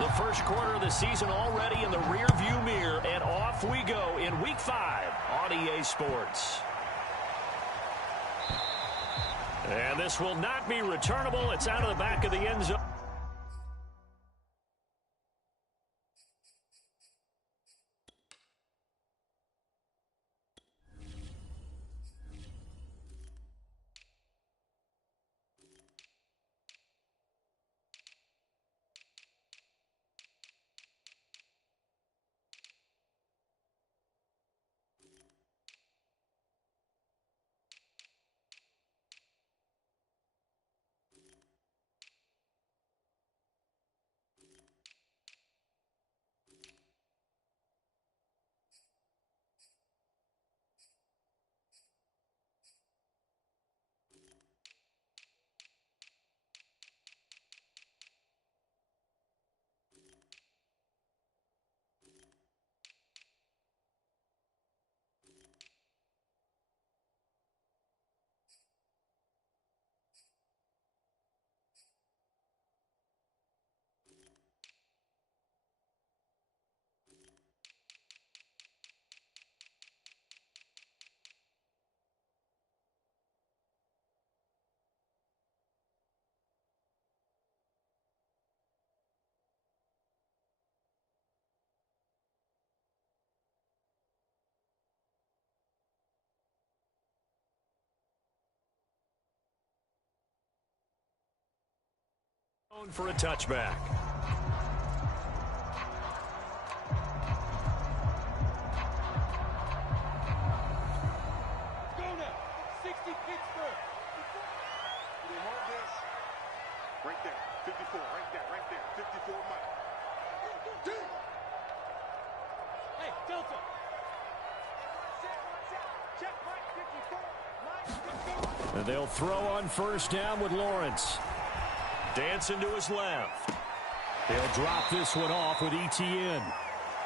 The first quarter of the season already in the rearview mirror, and off we go in Week 5 on EA Sports. And this will not be returnable. It's out of the back of the end zone. For a touchback. Go now. 60 Pittsburgh. They want this. Right there. 54. Right there. 54 Mike. Hey, Delta. Check Mike 54. And they'll throw on first down with Lawrence. Dancing to his left. He'll drop this one off with ETN.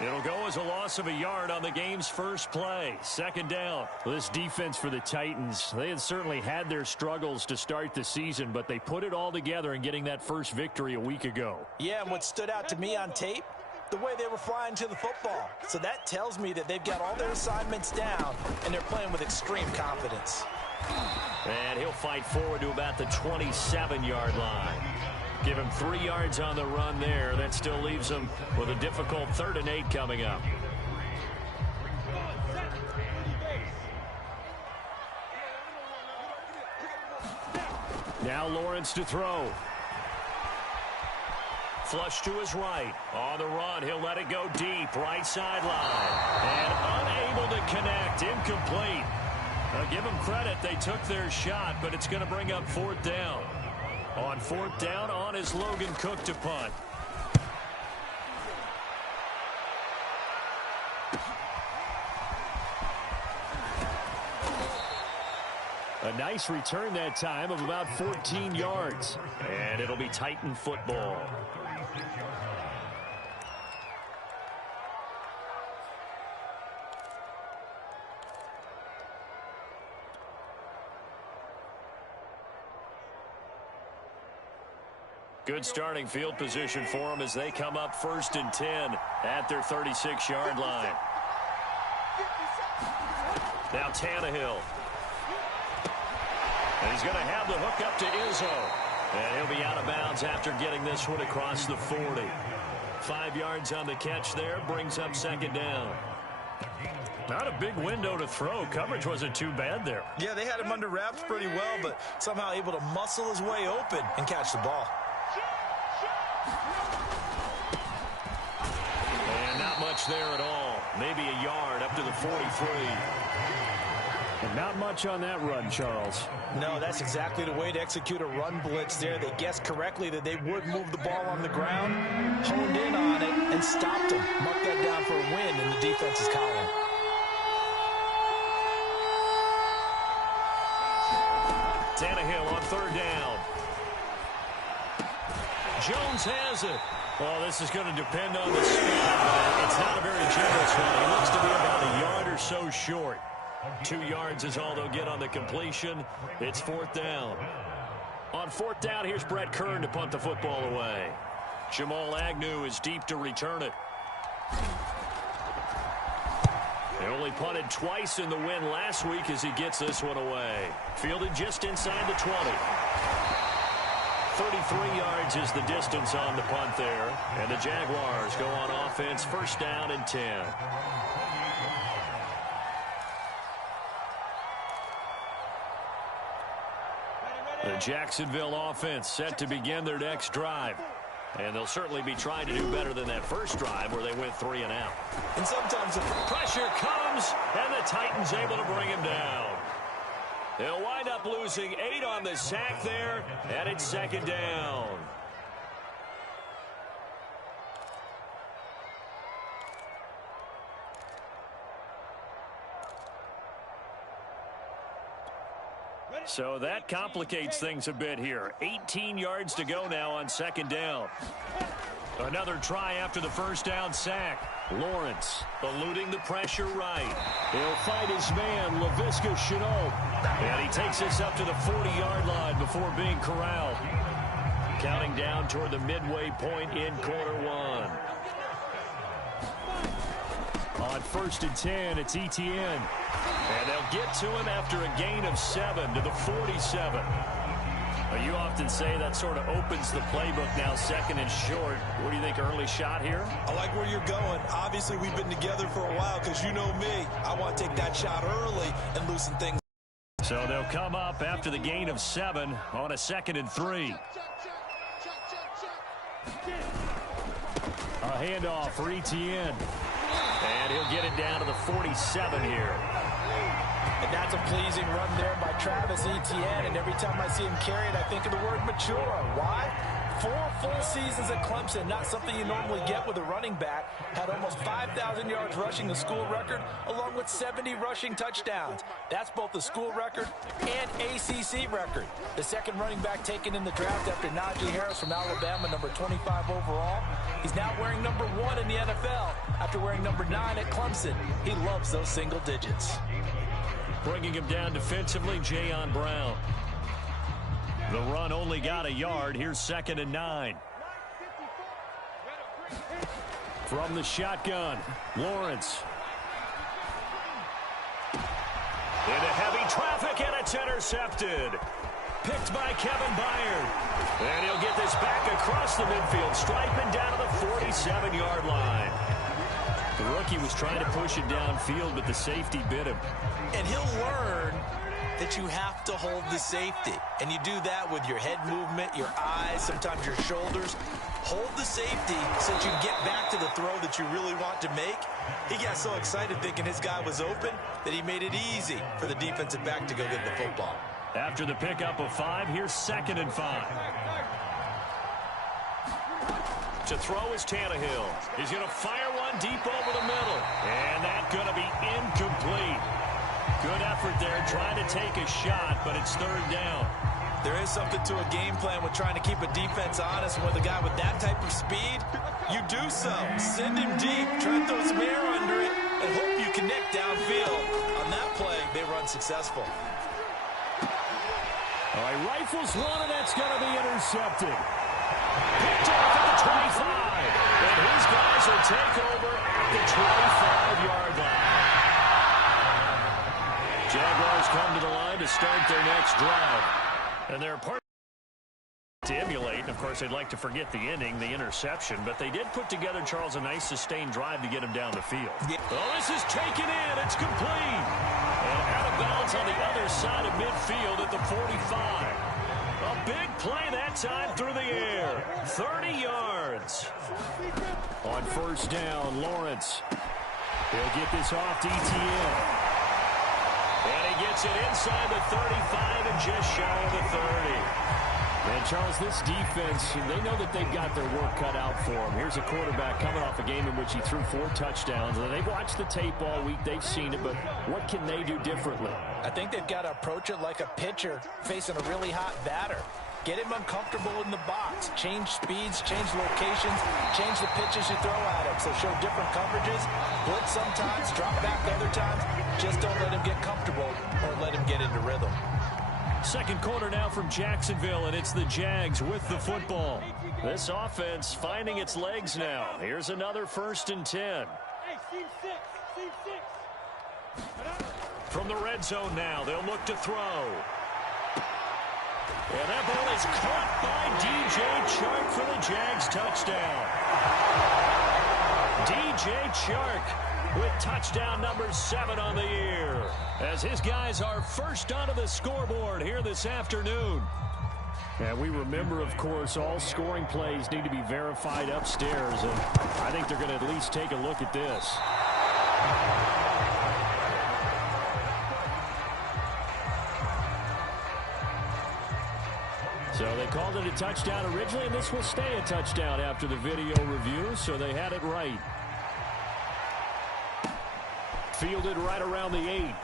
It'll go as a loss of a yard on the game's first play. Second down. This defense for the Titans, they had certainly had their struggles to start the season, but they put it all together in getting that first victory a week ago. Yeah, and what stood out to me on tape, the way they were flying to the football. So that tells me that they've got all their assignments down, and they're playing with extreme confidence. And he'll fight forward to about the 27-yard line. Give him 3 yards on the run there. That still leaves him with a difficult 3rd and 8 coming up. Now Lawrence to throw. Flush to his right. On the run, he'll let it go deep. Right sideline. And unable to connect. Incomplete. Give them credit. They took their shot, but it's going to bring up 4th down. On 4th down, on is Logan Cook to punt. A nice return that time of about 14 yards. And it'll be Titan football. Good starting field position for them as they come up 1st and 10 at their 36-yard line. Now Tannehill. And he's going to have the hook up to Izzo. And he'll be out of bounds after getting this one across the 40. 5 yards on the catch there, brings up 2nd down. Not a big window to throw. Coverage wasn't too bad there. Yeah, they had him under wraps pretty well, but somehow able to muscle his way open and catch the ball. And not much there at all. Maybe a yard up to the 43. And not much on that run, Charles. No, that's exactly the way to execute a run blitz there. They guessed correctly that they would move the ball on the ground, honed in on it, and stopped him. Mark that down for a win in the defense's column. Tannehill on 3rd down. Jones has it. Well, this is going to depend on the speed. It's not a very generous one. He looks to be about a yard or so short. 2 yards is all they'll get on the completion. It's 4th down. On 4th down, here's Brett Kern to punt the football away. Jamal Agnew is deep to return it. They only punted twice in the win last week as he gets this one away. Fielded just inside the 20. 33 yards is the distance on the punt there. And the Jaguars go on offense, first down and 10. The Jacksonville offense set to begin their next drive. And they'll certainly be trying to do better than that first drive where they went 3 and out. And sometimes the pressure comes, and the Titans able to bring him down. They'll wind up losing 8 on the sack there, and it's second down. So that complicates things a bit here. 18 yards to go now on second down. Another try after the first down sack. Lawrence eluding the pressure right. He'll fight his man, Laviska Shenault. And he takes this up to the 40-yard line before being corralled. Counting down toward the midway point in quarter one. On first and 10, it's Etienne. And they'll get to him after a gain of 7 to the 47. You often say that sort of opens the playbook now, second and short. What do you think, early shot here? I like where you're going. Obviously, we've been together for a while because you know me. I want to take that shot early and loosen things. So they'll come up after the gain of 7 on a second and 3. A handoff for Etienne. And he'll get it down to the 47 here. And that's a pleasing run there by Travis Etienne. And every time I see him carry it, I think of the word mature. Why? 4 full seasons at Clemson, not something you normally get with a running back. Had almost 5,000 yards rushing, the school record, along with 70 rushing touchdowns. That's both the school record and ACC record. The second running back taken in the draft after Najee Harris from Alabama, number 25 overall. He's now wearing number 1 in the NFL after wearing number 9 at Clemson. He loves those single digits. Bringing him down defensively, Jayon Brown. The run only got a yard. Here's second and 9. From the shotgun, Lawrence. Into heavy traffic, and it's intercepted. Picked by Kevin Byard. And he'll get this back across the midfield stripe and down to the 47-yard line. The rookie was trying to push it downfield, but the safety bit him. And he'll learn that you have to hold the safety. And you do that with your head movement, your eyes, sometimes your shoulders. Hold the safety so that you can get back to the throw that you really want to make. He got so excited thinking his guy was open that he made it easy for the defensive back to go get the football. After the pickup of 5, here's second and 5. To throw is Tannehill. He's going to fire one deep over the middle. And that's going to be incomplete. Good effort there trying to take a shot, but it's third down. There is something to a game plan with trying to keep a defense honest. With a guy with that type of speed, you do so. Send him deep, try to throw some air under it, and hope you connect downfield. On that play, they run successful. All right, rifles one, and that's going to be intercepted. Picked off at the 25. And his guys will take over at the 25-yard line. Jaguars come to the line to start their next drive. And they're part to emulate. And, of course, they'd like to forget the inning, the interception. But they did put together, Charles, a nice sustained drive to get him down the field. Yeah. Oh, this is taken in. It's complete. And out of bounds on the other side of midfield at the 45. A big play that time through the air. 30 yards. On first down, Lawrence. He'll get this off to Etienne. And he gets it inside the 35 and just shy of the 30. And, Charles, this defense, they know that they've got their work cut out for them. Here's a quarterback coming off a game in which he threw 4 touchdowns. And they've watched the tape all week. They've seen it, but what can they do differently? I think they've got to approach it like a pitcher facing a really hot batter. Get him uncomfortable in the box. Change speeds, change locations, change the pitches you throw at him. So show different coverages. Blitz sometimes, drop back other times. Just don't let him get comfortable or let him get into rhythm. Second quarter now from Jacksonville, and it's the Jags with the football. This offense finding its legs now. Here's another 1st and 10. Hey, seam six. From the red zone now, they'll look to throw. And that ball is caught by DJ Chark for the Jags touchdown. DJ Chark with touchdown number 7 on the year, as his guys are first onto the scoreboard here this afternoon. And we remember, of course, all scoring plays need to be verified upstairs, and I think they're going to at least take a look at this. So they called it a touchdown originally, and this will stay a touchdown after the video review, so they had it right. Fielded right around the 8.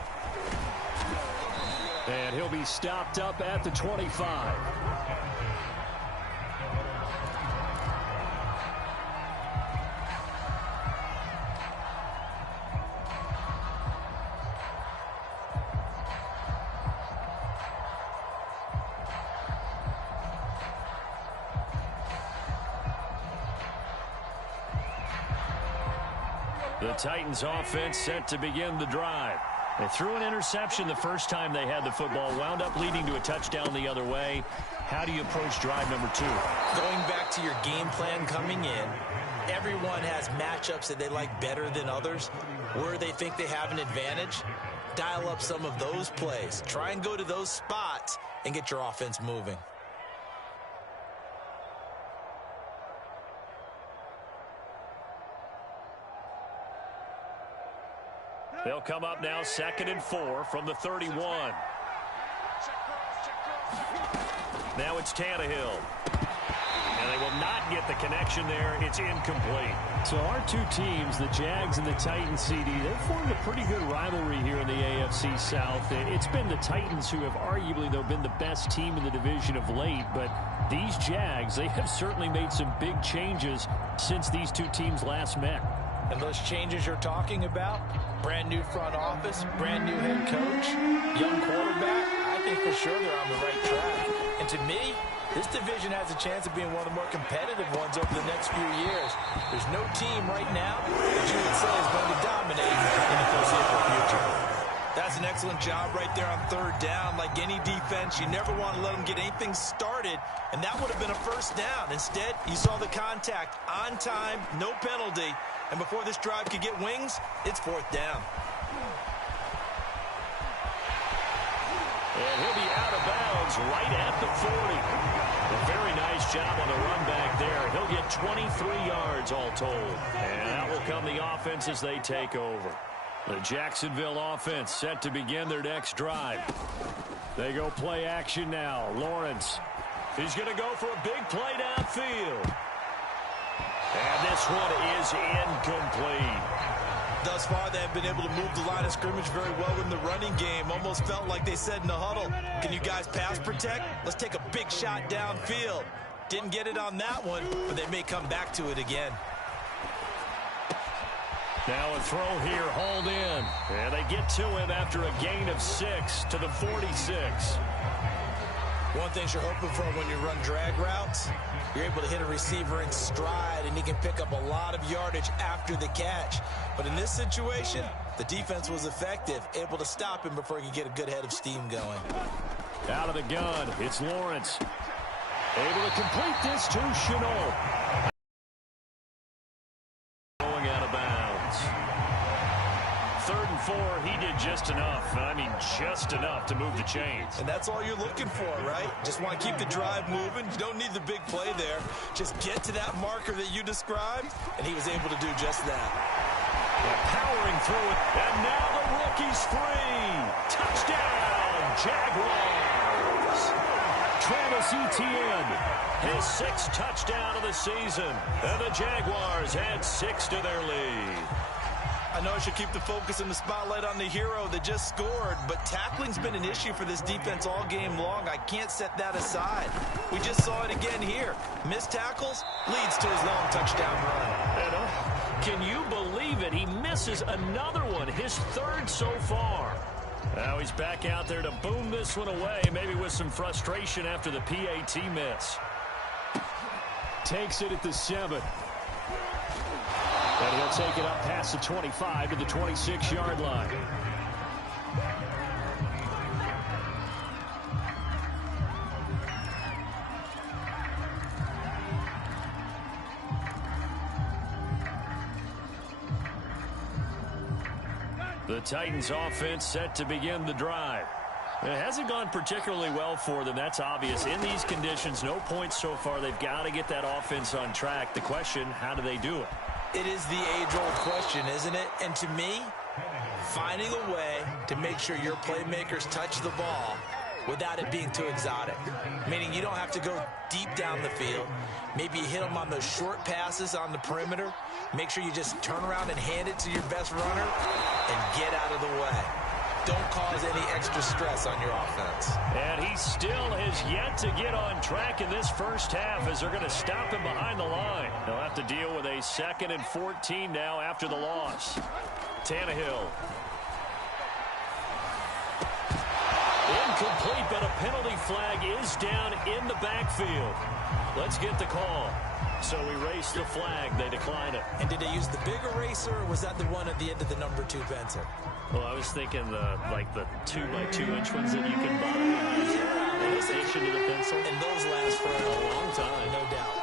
And he'll be stopped up at the 25. The Titans offense set to begin the drive. They threw an interception the first time they had the football, wound up leading to a touchdown the other way. How do you approach drive number 2? Going back to your game plan coming in, everyone has matchups that they like better than others, where they think they have an advantage. Dial up some of those plays. Try and go to those spots and get your offense moving. They'll come up now 2nd and 4 from the 31. Now it's Tannehill. And they will not get the connection there. It's incomplete. So our two teams, the Jags and the Titans, CD, they've formed a pretty good rivalry here in the AFC South. It's been the Titans who have arguably, though, been the best team in the division of late. But these Jags, they have certainly made some big changes since these two teams last met. And those changes you're talking about, brand new front office, brand new head coach, young quarterback, I think for sure they're on the right track. And to me, this division has a chance of being one of the more competitive ones over the next few years. There's no team right now that you would say is going to dominate in the foreseeable future. That's an excellent job right there on 3rd down. Like any defense, you never want to let them get anything started, and that would have been a 1st down. Instead, you saw the contact on time, no penalty, and before this drive could get wings, it's 4th down. And he'll be out of bounds right at the 40. A very nice job on the run back there. He'll get 23 yards all told. And that will come the offense as they take over. The Jacksonville offense set to begin their next drive. They go play action now. Lawrence. He's going to go for a big play downfield. And this one is incomplete. Thus far, they have been able to move the line of scrimmage very well in the running game. Almost felt like they said in the huddle, can you guys pass protect? Let's take a big shot downfield. Didn't get it on that one, but they may come back to it again. Now a throw here, hauled in. And they get to him after a gain of 6 to the 46. One thing you're hoping for when you run drag routes, you're able to hit a receiver in stride, and he can pick up a lot of yardage after the catch. But in this situation, the defense was effective, able to stop him before he could get a good head of steam going. Out of the gun, it's Lawrence. Able to complete this to Chenault. Going out of bounds. 3rd and 4, he did just enough. I mean, just enough to move the chains. And that's all you're looking for, right? Just want to keep the drive moving. You don't need the big play there. Just get to that marker that you described, and he was able to do just that. Powering through it, and now the rookie's free. Touchdown, Jaguars. Travis Etienne. His 6th touchdown of the season, and the Jaguars add 6 to their lead. I know I should keep the focus and the spotlight on the hero that just scored, but tackling's been an issue for this defense all game long. I can't set that aside. We just saw it again here. Missed tackles leads to his long touchdown run. And, can you believe it? He misses another one, his 3rd so far. Now he's back out there to boom this one away, maybe with some frustration after the PAT miss. Takes it at the 7. And he'll take it up past the 25 to the 26-yard line. The Titans offense set to begin the drive. It hasn't gone particularly well for them. That's obvious. In these conditions, no points so far. They've got to get that offense on track. The question, how do they do it? It is the age-old question, isn't it? And to me, finding a way to make sure your playmakers touch the ball without it being too exotic. Meaning you don't have to go deep down the field. Maybe you hit them on those short passes on the perimeter. Make sure you just turn around and hand it to your best runner and get out of the way. Don't cause any extra stress on your offense. And he still has yet to get on track in this first half as they're going to stop him behind the line. They'll have to deal with a 2nd and 14 now after the loss. Tannehill. Incomplete, but a penalty flag is down in the backfield. Let's get the call. So erase the flag. They decline it. And did they use the big eraser, or was that the one at the end of the number 2 pencil? Well, I was thinking the 2x2-inch ones that you can buy in addition to the pencil. And those last for a long time, no doubt.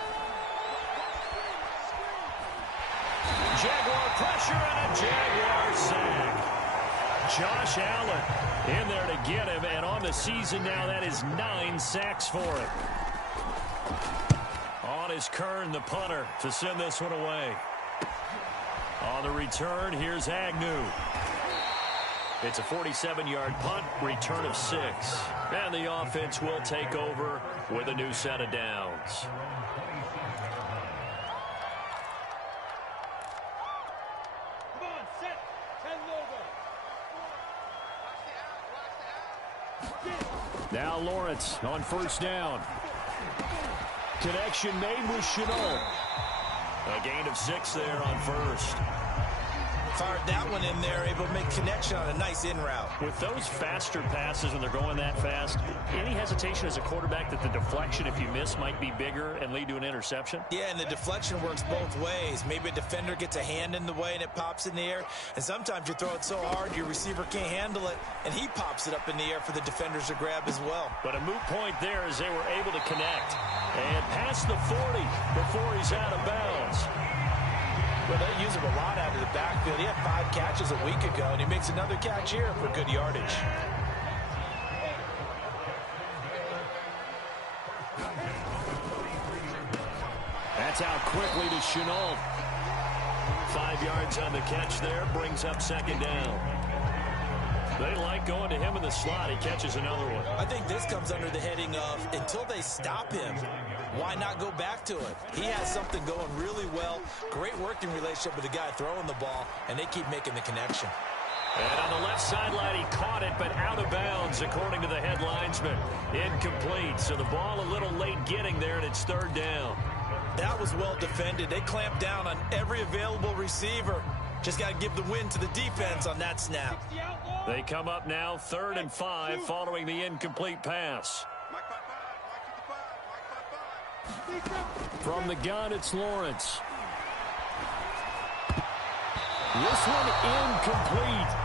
Jaguar pressure and a Jaguar sack. Josh Allen in there to get him, and on the season now, that is 9 sacks for him. On is Kern, the punter, to send this one away. On the return, here's Agnew. It's a 47-yard punt, return of 6. And the offense will take over with a new set of downs. Come on, set. 10 logo. Now Lawrence on first down. Connection made with Chenault. A gain of 6 there on first. Fired that one in there, able to make connection on a nice in route. With those faster passes when they're going that fast, any hesitation as a quarterback that the deflection, if you miss, might be bigger and lead to an interception? Yeah, and the deflection works both ways. Maybe a defender gets a hand in the way and it pops in the air. And sometimes you throw it so hard your receiver can't handle it, and he pops it up in the air for the defenders to grab as well. But a moot point there as they were able to connect. And past the 40 before he's out of bounds. Well, they use him a lot out of the backfield. He had 5 catches a week ago, and he makes another catch here for good yardage. That's out quickly to Chenault. 5 yards on the catch there, brings up 2nd down. They like going to him in the slot. He catches another one. I think this comes under the heading of, until they stop him, why not go back to it? He has something going really well. Great working relationship with the guy throwing the ball, and they keep making the connection. And on the left sideline, he caught it, but out of bounds, according to the head linesman. Incomplete, so the ball a little late getting there, and it's 3rd down. That was well defended. They clamped down on every available receiver. Just got to give the win to the defense on that snap. They come up now 3rd and 5 following the incomplete pass. From the gun, it's Lawrence. This one incomplete.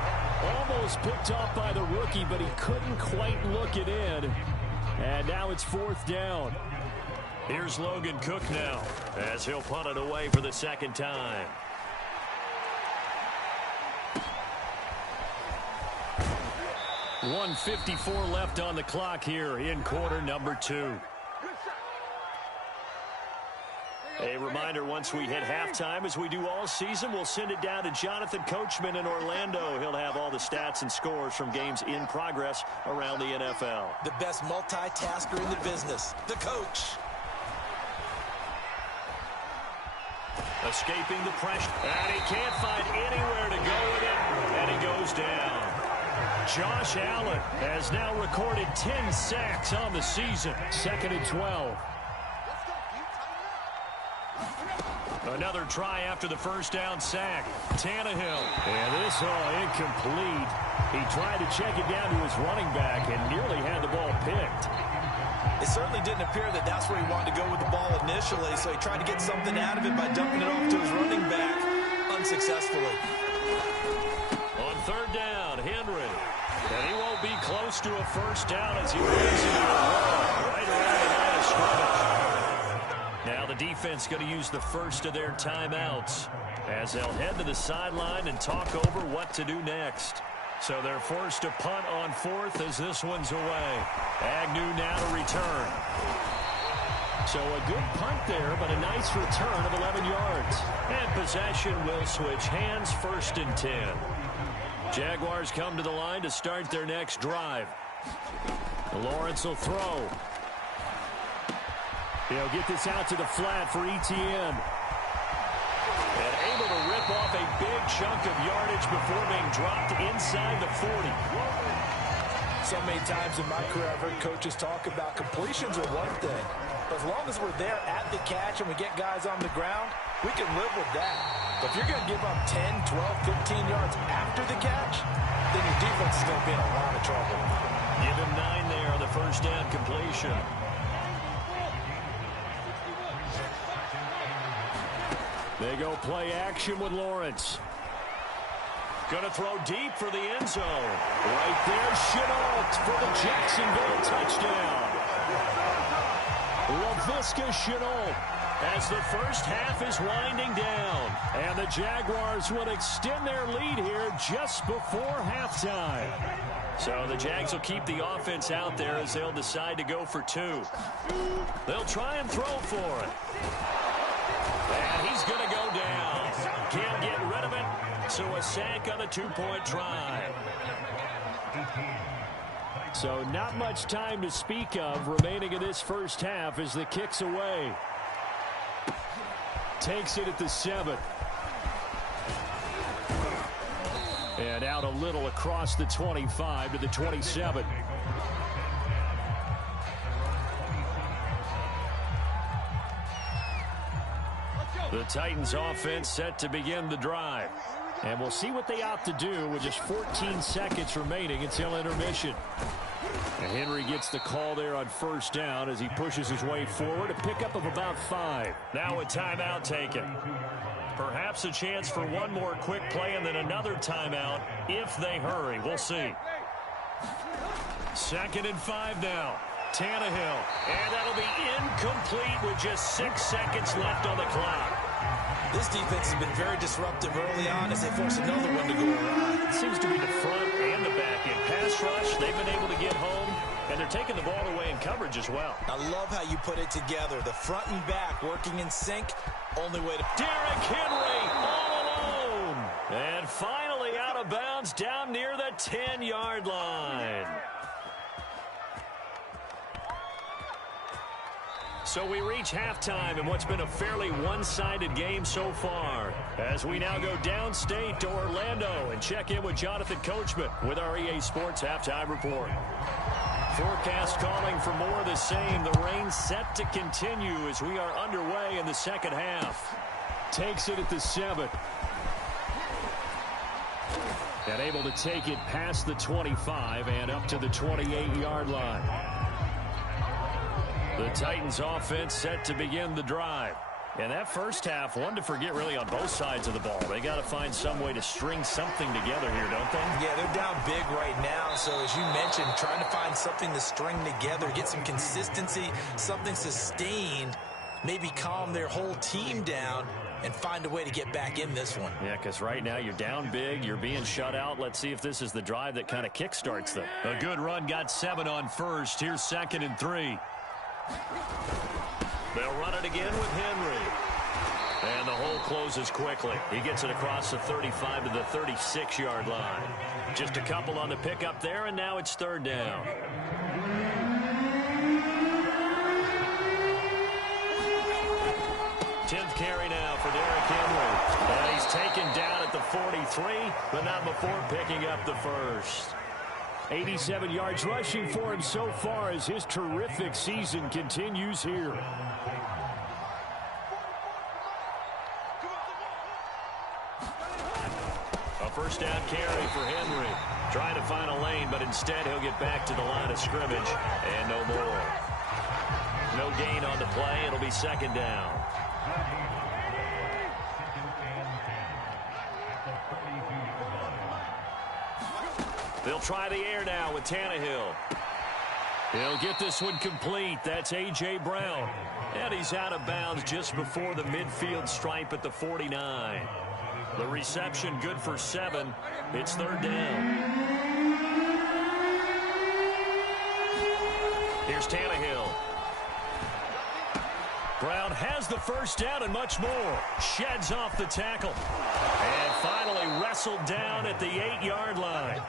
Almost picked off by the rookie, but he couldn't quite look it in. And now it's 4th down. Here's Logan Cook now as he'll punt it away for the 2nd time. .154 left on the clock here in quarter number 2. A reminder, once we hit halftime, as we do all season, we'll send it down to Jonathan Coachman in Orlando. He'll have all the stats and scores from games in progress around the NFL. The best multitasker in the business, the coach. Escaping the pressure, and he can't find anywhere to go with it, and he goes down. Josh Allen has now recorded 10 sacks on the season. 2nd and 12. Another try after the first down sack. Tannehill. And this all incomplete. He tried to check it down to his running back and nearly had the ball picked. It certainly didn't appear that that's where he wanted to go with the ball initially, so he tried to get something out of it by dumping it off to his running back unsuccessfully. On third down, Henry. And he won't be close to a first down as he runs into a wall right around the line of scrimmage. Now the defense going to use the first of their timeouts as they'll head to the sideline and talk over what to do next. So they're forced to punt on fourth as this one's away. Agnew now to return. So a good punt there, but a nice return of 11 yards. And possession will switch hands, 1st and 10. Jaguars come to the line to start their next drive. Lawrence will throw. He'll get this out to the flat for Etienne. And able to rip off a big chunk of yardage before being dropped inside the 40. So many times in my career I've heard coaches talk about completions are one thing. But as long as we're there at the catch and we get guys on the ground, we can live with that. But if you're going to give up 10, 12, 15 yards after the catch, then your defense is going to be in a lot of trouble. Give him 9 there on the first down completion. They go play action with Lawrence. Going to throw deep for the end zone. Right there, Shenault for the Jacksonville touchdown. Laviska Shenault as the first half is winding down. And the Jaguars will extend their lead here just before halftime. So the Jags will keep the offense out there as they'll decide to go for 2. They'll try and throw for it. And he's going to go down. Can't get rid of it. So a sack on a 2-point try. So not much time to speak of remaining in this first half as the kick's away. Takes it at the 7. And out a little across the 25 to the 27. The Titans offense set to begin the drive. And we'll see what they opt to do with just 14 seconds remaining until intermission. And Henry gets the call there on first down as he pushes his way forward. A pickup of about 5. Now a timeout taken. Perhaps a chance for one more quick play and then another timeout if they hurry. We'll see. 2nd and 5 now. Tannehill. And that'll be incomplete with just 6 seconds left on the clock. This defense has been very disruptive early on as they force another one to go around. It seems to be the front and the back end. Pass rush, they've been able to get home, and they're taking the ball away in coverage as well. I love how you put it together. The front and back working in sync. Only way to... Derrick Henry all alone. And finally out of bounds down near the 10-yard line. So we reach halftime in what's been a fairly one-sided game so far. As we now go downstate to Orlando and check in with Jonathan Coachman with our EA Sports Halftime Report. Forecast calling for more of the same. The rain set to continue as we are underway in the second half. Takes it at the 7. And able to take it past the 25 and up to the 28-yard line. The Titans offense set to begin the drive. And that first half, one to forget really on both sides of the ball. They got to find some way to string something together here, don't they? Yeah, they're down big right now. So as you mentioned, trying to find something to string together, get some consistency, something sustained, maybe calm their whole team down and find a way to get back in this one. Yeah, because right now you're down big, you're being shut out. Let's see if this is the drive that kind of kickstarts them. A good run got 7 on first. Here's 2nd and 3. They'll run it again with Henry. And the hole closes quickly. He gets it across the 35 to the 36-yard line. Just a couple on the pickup there, and now it's 3rd down. Tenth carry now for Derrick Henry. And he's taken down at the 43, but not before picking up the first. 87 yards rushing for him so far as his terrific season continues here. first down carry for Henry. Trying to find a lane, but instead he'll get back to the line of scrimmage and no more. No gain on the play. It'll be second down. They'll try the air now with Tannehill. He'll get this one complete. That's A.J. Brown. And he's out of bounds just before the midfield stripe at the 49. The reception good for 7. It's third down. Here's Tannehill. Brown has the first down and much more. Sheds off the tackle. And finally wrestled down at the 8-yard line.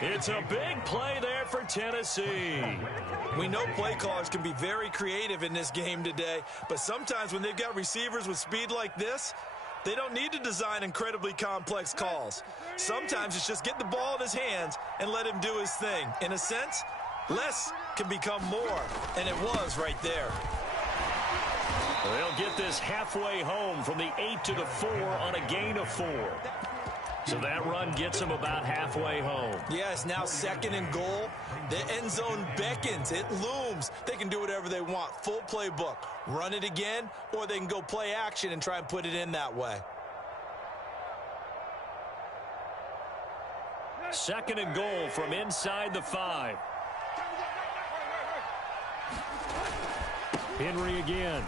It's a big play there for Tennessee. We know play callers can be very creative in this game today, but sometimes when they've got receivers with speed like this, they don't need to design incredibly complex calls. Sometimes it's just get the ball in his hands and let him do his thing. In a sense, less can become more, and it was right there. They'll get this halfway home from the 8 to the 4 on a gain of 4. So that run gets them about halfway home. Yeah, it's now second and goal. The end zone beckons. It looms. They can do whatever they want. Full playbook. Run it again, or they can go play action and try and put it in that way. Second and goal from inside the 5. Henry again.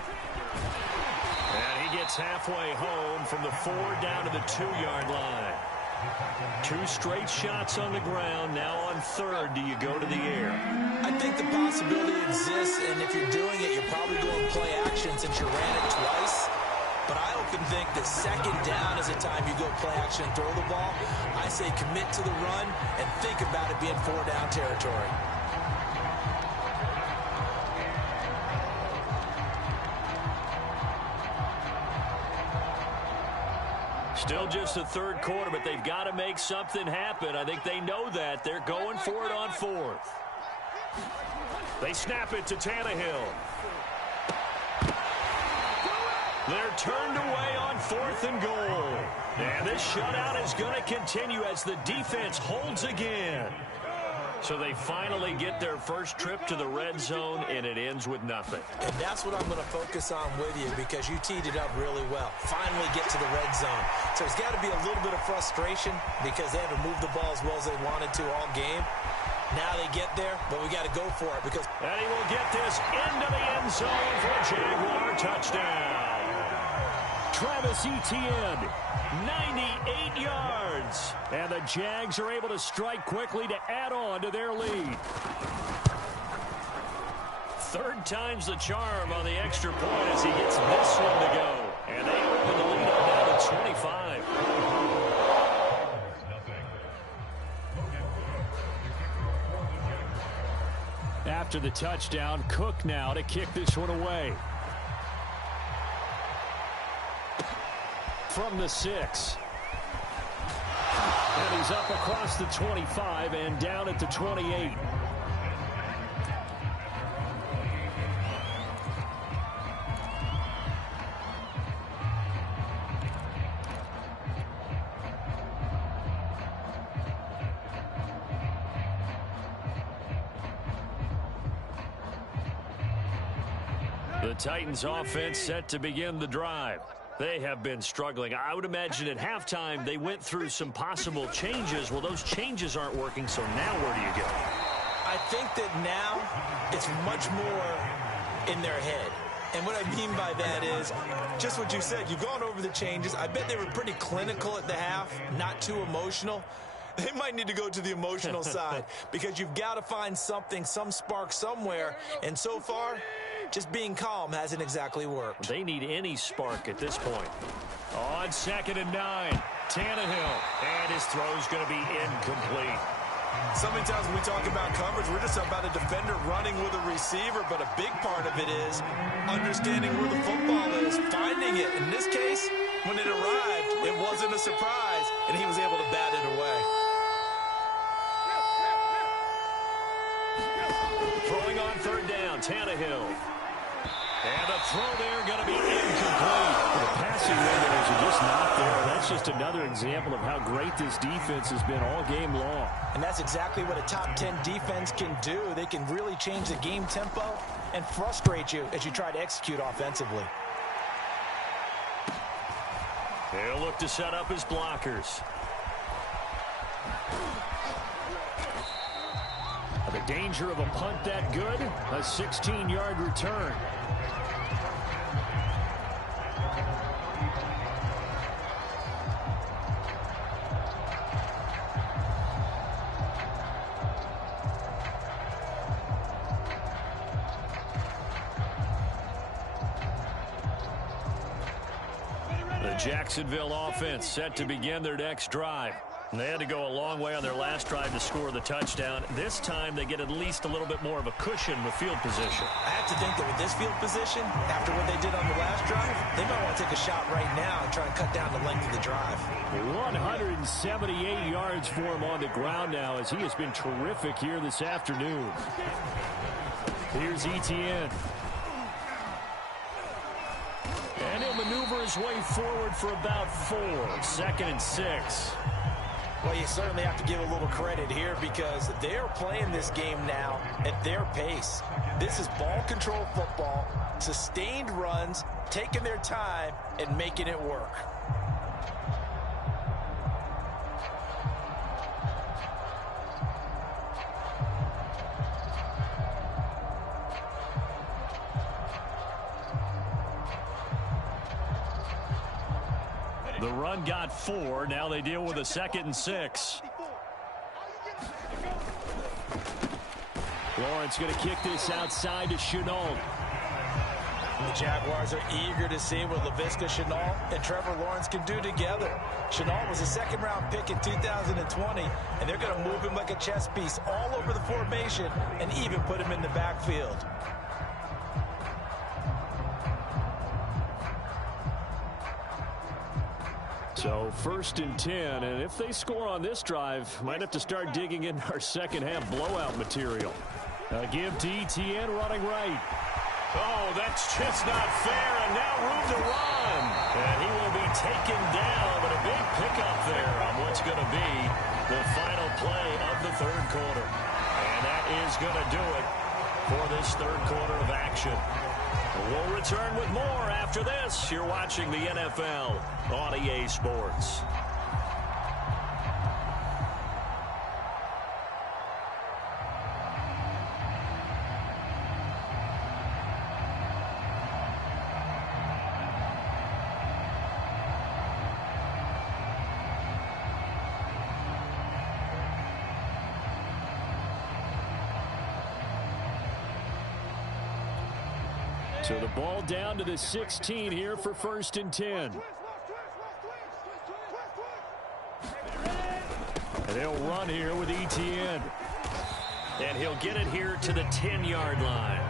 And he gets halfway home from the 4 down to the 2-yard line. 2 straight shots on the ground. Now on third, do you go to the air? I think the possibility exists, and if you're doing it, you're probably going to play action since you ran it twice. But I often think that second down is a time you go play action and throw the ball. I say commit to the run and think about it being 4-down territory. Still just the third quarter, but they've got to make something happen. I think they know that. They're going for it on 4th. They snap it to Tannehill. They're turned away on 4th and goal. And this shutout is going to continue as the defense holds again. So they finally get their first trip to the red zone, and it ends with nothing. And that's what I'm going to focus on with you because you teed it up really well. Finally get to the red zone. So there's got to be a little bit of frustration because they haven't moved the ball as well as they wanted to all game. Now they get there, but we got to go for it because... And he will get this into the end zone for a Jaguar touchdown. Travis Etienne, 98 yards. And the Jags are able to strike quickly to add on to their lead. Third time's the charm on the extra point as he gets this one to go. And they open the lead up now to 25. After the touchdown, Cook now to kick this one away. From the 6. And he's up across the 25 and down at the 28. The Titans offense set to begin the drive. They have been struggling. I would imagine at halftime they went through some possible changes. Well, those changes aren't working, so now where do you go? I think that now it's much more in their head. And what I mean by that is just what you said. You've gone over the changes. I bet they were pretty clinical at the half, not too emotional. They might need to go to the emotional side because you've got to find something, some spark somewhere. And so far, just being calm hasn't exactly worked. They need any spark at this point. On 2nd and 9, Tannehill. And his throw's going to be incomplete. So many times when we talk about coverage, we're just about a defender running with a receiver, but a big part of it is understanding where the football is, finding it. In this case, when it arrived, it wasn't a surprise, and he was able to bat it away. Throwing on 3rd down, Tannehill. And the throw there going to be incomplete. The passing windows are just not there. that's just another example of how great this defense has been all game long. And that's exactly what a top 10 defense can do. They can really change the game tempo and frustrate you as you try to execute offensively. They'll look to set up his blockers. The danger of a punt that good, a 16-yard return. The Jacksonville offense set to begin their next drive. They had to go a long way on their last drive to score the touchdown. This time they get at least a little bit more of a cushion with field position. I have to think that with this field position, after what they did on the last drive, they might want to take a shot right now and try and cut down the length of the drive. 178 yards for him on the ground now as he has been terrific here this afternoon. Here's Etienne. And he'll maneuver his way forward for about 4. 2nd and 6. Well, you certainly have to give a little credit here because they're playing this game now at their pace. This is ball control football, sustained runs, taking their time, and making it work. The run got 4. Now they deal with a 2nd and 6. Lawrence going to kick this outside to Shenault. The Jaguars are eager to see what Laviska Shenault and Trevor Lawrence can do together. Shenault was a second-round pick in 2020, and they're going to move him like a chess piece all over the formation and even put him in the backfield. So 1st and 10, and if they score on this drive, might have to start digging in our second half blowout material. Give to Etienne running right. Oh, that's just not fair, and now room to run. And he will be taken down, but a big pickup there on what's going to be the final play of the 3rd quarter. And that is going to do it for this 3rd quarter of action. We'll return with more after this. You're watching the NFL on EA Sports. So the ball down to the 16 here for 1st and 10. And they'll run here with Etienne. And he'll get it here to the 10-yard line.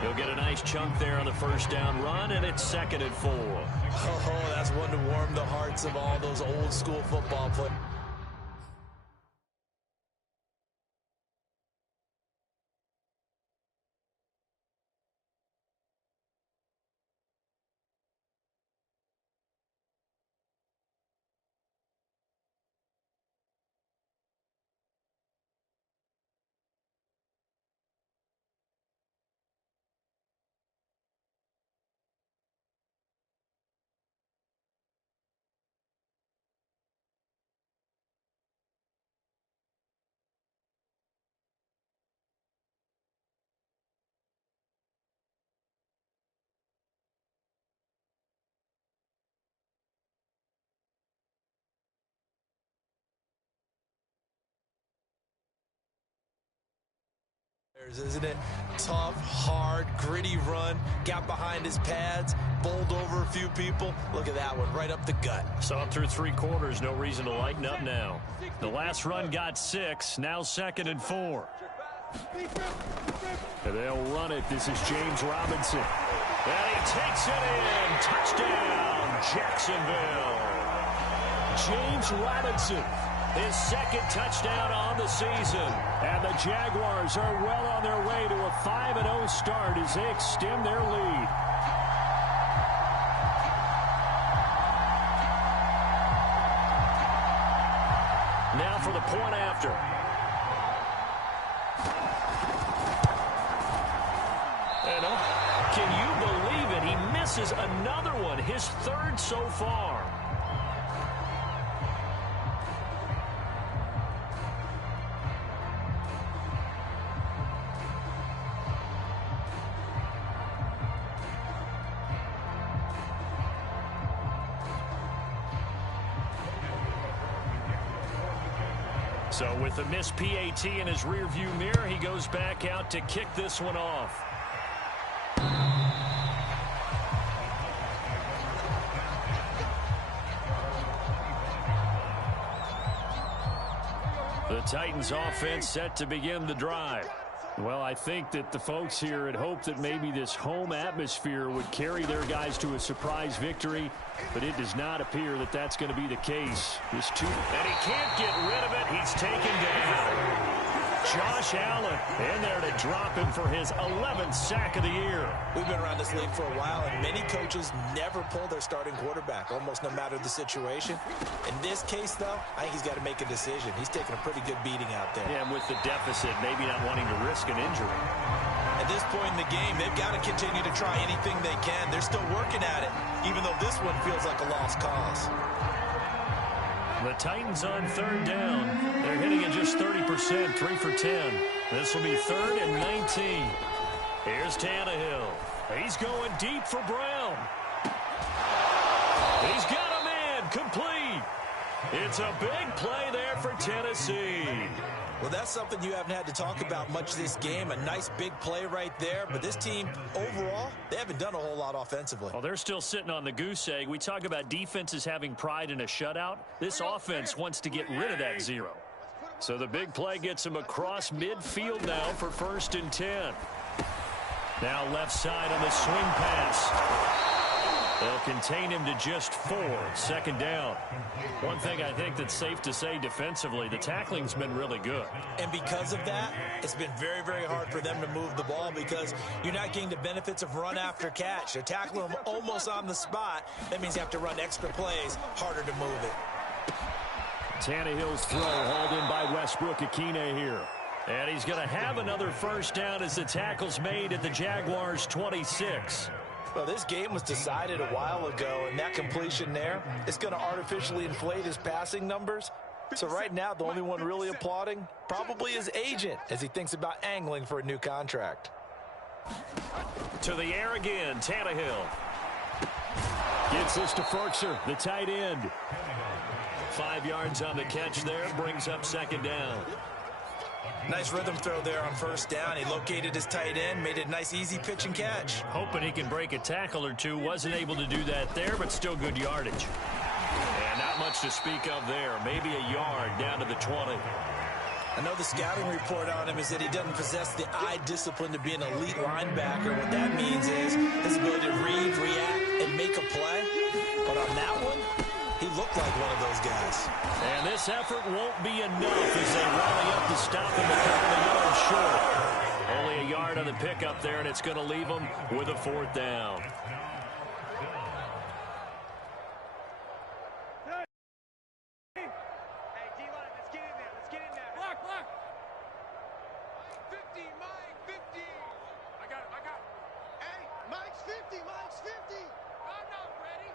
He'll get a nice chunk there on the 1st down run, and it's 2nd and 4. Oh, that's one to warm the hearts of all those old school football players. Isn't it? Tough, hard, gritty run. Got behind his pads, bowled over a few people. Look at that one, right up the gut. Saw through 3 quarters, no reason to lighten up now. The last run got 6, now 2nd and 4. And they'll run it. This is James Robinson. And he takes it in. Touchdown, Jacksonville. James Robinson. His 2nd touchdown on the season. And the Jaguars are well on their way to a 5-0 start as they extend their lead. for the point after. And can you believe it? He misses another one, his third so far. So with the missed PAT in his rearview mirror, he goes back out to kick this one off. The Titans offense set to begin the drive. Well, I think that the folks here had hoped that maybe this home atmosphere would carry their guys to a surprise victory, but it does not appear that that's going to be the case. And he can't get rid of it. He's taken down. Josh Allen in there to drop him for his 11th sack of the year. We've been around this league for a while, and many coaches never pull their starting quarterback, almost no matter the situation. In this case, though, I think he's got to make a decision. He's taking a pretty good beating out there. Yeah, and with the deficit, maybe not wanting to risk an injury. At this point in the game, they've got to continue to try anything they can. They're still working at it, even though this one feels like a lost cause. The Titans on third down. They're hitting at just 30%, 3 for 10. This will be 3rd and 19. Here's Tannehill. He's going deep for Brown. He's got a man complete. It's a big play there for Tennessee. Well, that's something you haven't had to talk about much this game. A nice big play right there. But this team, overall, they haven't done a whole lot offensively. Well, they're still sitting on the goose egg. We talk about defenses having pride in a shutout. This offense wants to get rid of that 0. So the big play gets him across midfield now for 1st and 10. Now left side on the swing pass. They'll contain him to just 4. 2nd down. One thing I think that's safe to say defensively, the tackling's been really good. And because of that, it's been very, very hard for them to move the ball because you're not getting the benefits of run after catch. They're tackling them almost on the spot. That means you have to run extra plays, harder to move it. Tannehill's throw hauled in by Westbrook-Akine here. And he's going to have another 1st down as the tackle's made at the Jaguars' 26. Well, this game was decided a while ago, and that completion there is going to artificially inflate his passing numbers. So right now, the only one really applauding probably his agent as he thinks about angling for a new contract. To the air again, Tannehill. Gets this to Ferkser, the tight end. 5 yards on the catch there, brings up 2nd down. Nice rhythm throw there on 1st down. He located his tight end, made it a nice, easy pitch and catch. Hoping he can break a tackle or two. Wasn't able to do that there, but still good yardage. And not much to speak of there. Maybe a yard down to the 20. I know the scouting report on him is that he doesn't possess the eye discipline to be an elite linebacker. What that means is his ability to read, react, and make a play. But on that one, he looked like one of those guys. And this effort won't be enough as they rally up to stop him a couple of yards short. Only a yard on the pickup there, and it's going to leave him with a 4th down. Hey, D-line, let's get in there. Let's get in there. Block, block. 50, Mike, 50. I got him. Hey, Mike's 50, Mike's 50. I'm not ready.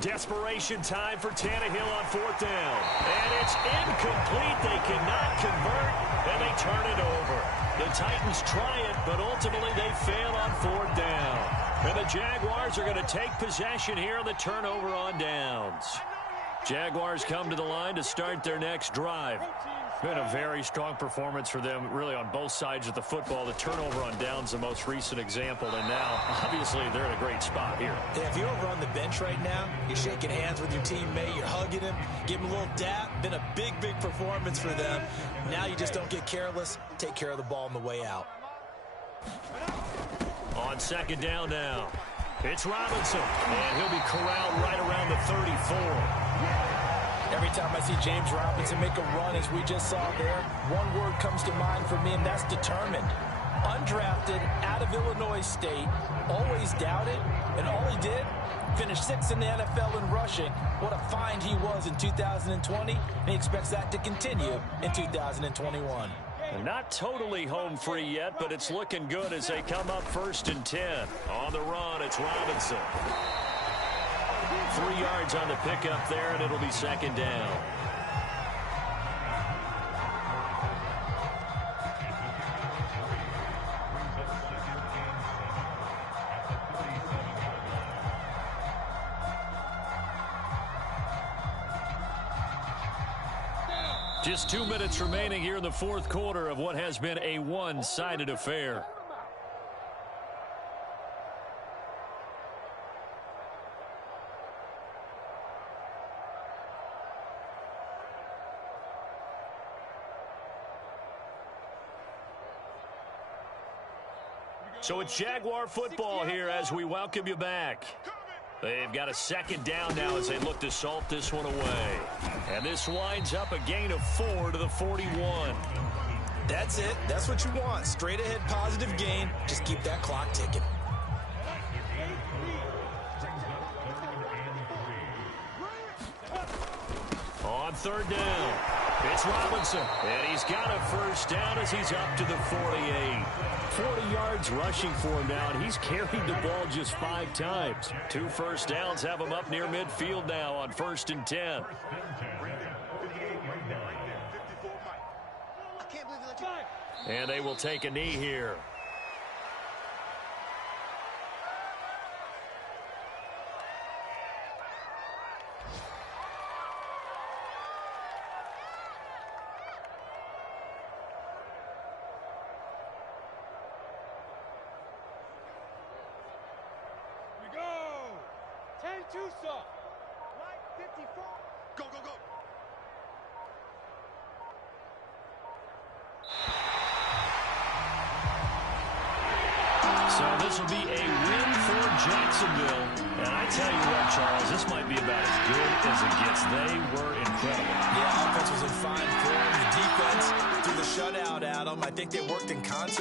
Desperation time for Tannehill on 4th down. And it's incomplete. They cannot convert, and they turn it over. The Titans try it, but ultimately they fail on 4th down. And the Jaguars are going to take possession here on the turnover on downs. Jaguars come to the line to start their next drive. Been a very strong performance for them, really, on both sides of the football. The turnover on downs, the most recent example, and now, obviously, they're in a great spot here. Yeah, if you're over on the bench right now, you're shaking hands with your teammate, you're hugging him, give him a little dap. Been a big, big performance for them. Now you just don't get careless. Take care of the ball on the way out. On 2nd down now, it's Robinson, and he'll be corralled right around the 34. Every time I see James Robinson make a run, as we just saw there, one word comes to mind for me, and that's determined. Undrafted, out of Illinois State, always doubted, and all he did, finish finished 6th in the NFL in rushing. What a find he was in 2020, and he expects that to continue in 2021. Not totally home free yet, but it's looking good as they come up 1st and 10. On the run, it's Robinson. 3 yards on the pickup there, and it'll be 2nd down. Just 2 minutes remaining here in the 4th quarter of what has been a one-sided affair. So it's Jaguar football here as we welcome you back. They've got a 2nd down now as they look to salt this one away. And this winds up a gain of 4 to the 41. That's it. That's what you want. Straight ahead positive gain. Just keep that clock ticking. On 3rd down, it's Robinson. And he's got a 1st down as he's up to the 48. 40 yards rushing for him now, and he's carried the ball just 5 times. 2 first downs have him up near midfield now on 1st and 10. And they will take a knee here. Go, go, go. So this will be a win for Jacksonville. And I tell you what, Charles, this might be about as good as it gets. They were incredible. Yeah, offense was in fine form. The defense threw the shutout at them. I think they worked in concert.